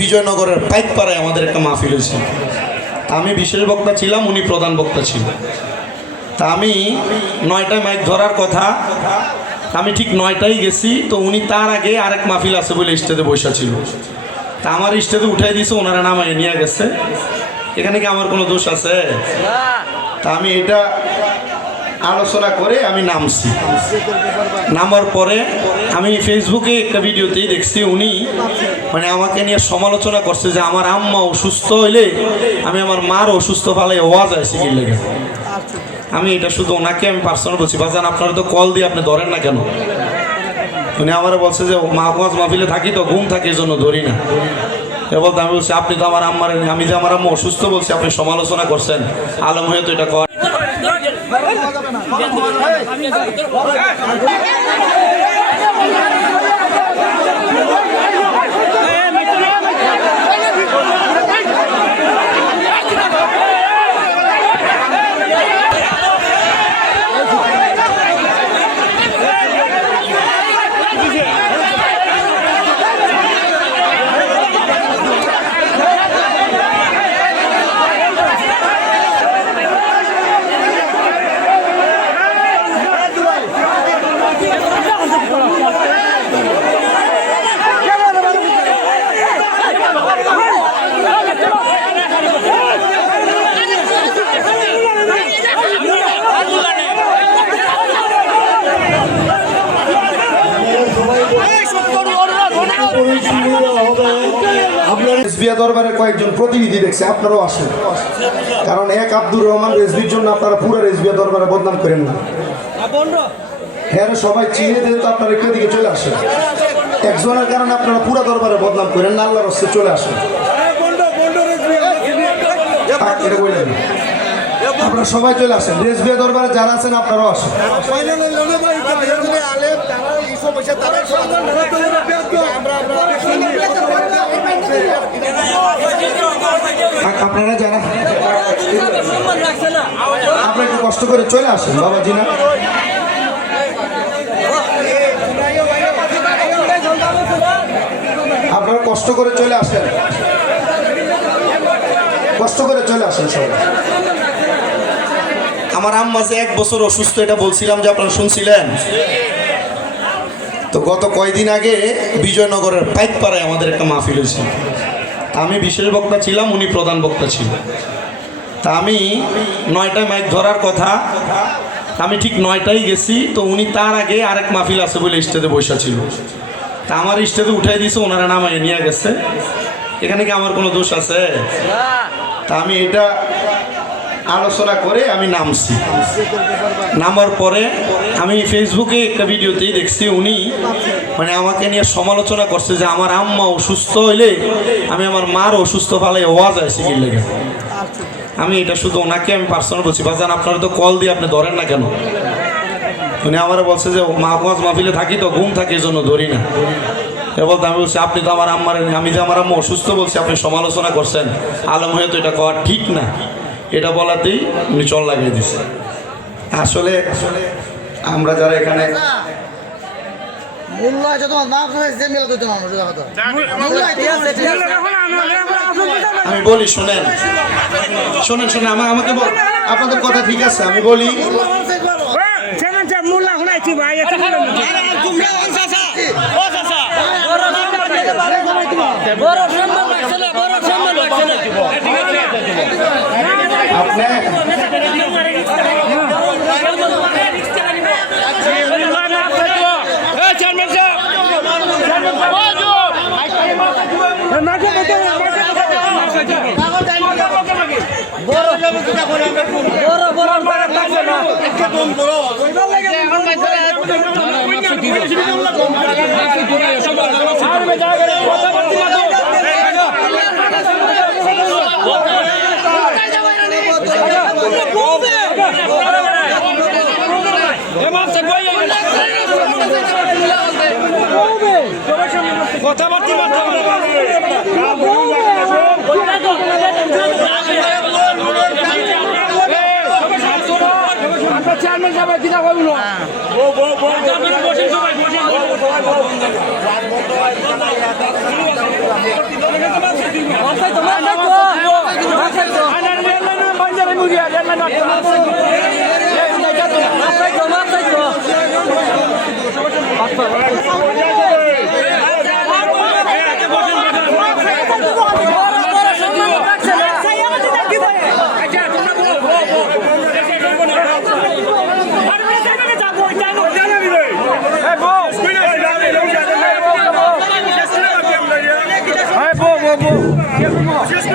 বিজয়নগরের পাইকপাড়ায় আমাদের একটা মাহফিল হয়েছে। তা আমি বিশেষ বক্তা ছিলাম, উনি প্রধান বক্তা ছিলেন। তা আমি 9টায় মাইক ধরার কথা, আমি ঠিক 9টায় গেছি। তো উনি তার আগে আরেক মাহফিল আছে বলে স্টেজে বসা ছিল। তা আমার স্টেজে উঠাই দিয়েছে, ওনারা নামায় নিয়ে গেছে। এখানে কি আমার কোনো দোষ আছে? তা আমি এটা আলোচনা করে আমি নামছি। নামার পরে আমি ফেসবুকে একটা ভিডিওতেই দেখছি উনি মানে আমাকে নিয়ে সমালোচনা করছে যে আমার আম্মা অসুস্থ হইলে আমি আমার মার অসুস্থ ফালে ওয়াজ আছে কি লেগে। আমি এটা শুধু ওনাকে আমি পার্সোনাল বলছি, বাজান আপনারা তো কল দিয়ে আপনি ধরেন না কেন? উনি আমার বলছে যে ওয়াজ মাহফিলে থাকি তো ঘুম থাকে, এই জন্য ধরি না। বলতে আমি বলছি আপনি তো আমার আম্মার, আমি যে আমার আম্মা অসুস্থ বলছি আপনি সমালোচনা করছেন, আলম হয়ে তো এটা কর। দরবারের কয়েকজন প্রতিনিধি দেখছে, আপনারাও আসেন। কারণ এক আব্দুর রহমান রেজভির জন্য আপনারা পুরো রেজভিয়া দরবারে বদনাম করেন না। হ্যাঁ সবাই চিনে দিলে তো আপনারা একটু দিকে চলে আসেন। একজনের কারণে আপনারা পুরো দরবারে বদনাম করেন না, আল্লাহর রাস্তায় চলে আসেন। আপনারা সবাই চলে আসেন, রেজভিয়া দরবারে যারা আছেন আপনারাও আসেন। আপনারা যারা আপনারা একটু কষ্ট করে চলে আসেন বাবাজি না। আপনারা কষ্ট করে চলে আসেন, কষ্ট করে চলে আসেন সবাই। আমার আম্মা যে 1 বছর অসুস্থ, এটা বলছিলাম যে আপনারা শুনছিলেন তো। গত কয়েকদিন আগে বিজয়নগরের পাইকপাড়ায় আমাদের একটা মাহফিল হয়েছে। তা আমি বিশেষ বক্তা ছিলাম, উনি প্রধান বক্তা ছিলেন। তা আমি 9টায় মাইক ধরার কথা, আমি ঠিক 9টায় গেছি। তো উনি তার আগে আরেক মাহফিল আছে বলে স্টেজে বসা ছিল। তা আমার স্টেজে উঠাই দিয়েছে, ওনারা নামায় নিয়ে গেছে। এখানে কি আমার কোনো দোষ আছে? তা আমি এটা আলোচনা করে আমি নামছি। নামার পরে আমি ফেসবুকে একটা ভিডিওতেই দেখছি উনি মানে আমাকে নিয়ে সমালোচনা করছে যে আমার আম্মা অসুস্থ হইলে আমি আমার মার অসুস্থ ফালে ওয়াজ আছে কি লেগে। আমি এটা শুধু ওনাকে আমি পার্সোনাল বলছি, বাজান আপনারা তো কল দিয়ে আপনি ধরেন না কেন? উনি আমার বলছে যে ওয়াজ মাহফিলে থাকি তো ঘুম থাকে, এই জন্য ধরি না। বলতে আমি বলছি আপনি তো আমার আম্মার, আমি যে আমার আম্মা অসুস্থ বলছি আপনি সমালোচনা করছেন, আলম হয়ে তো এটা করা ঠিক না। এটা বলাতেই উনি চল লাগিয়ে দিছে। আসলে আমরা যারা এখানে আমি বলি শোনেন শোনেন শোনেন আমাকে আপনাদের কথা ঠিক আছে, আমি বলি আপনি কথাবার্তা চেয়ারম্যান সাহেব কিনা করুন না Just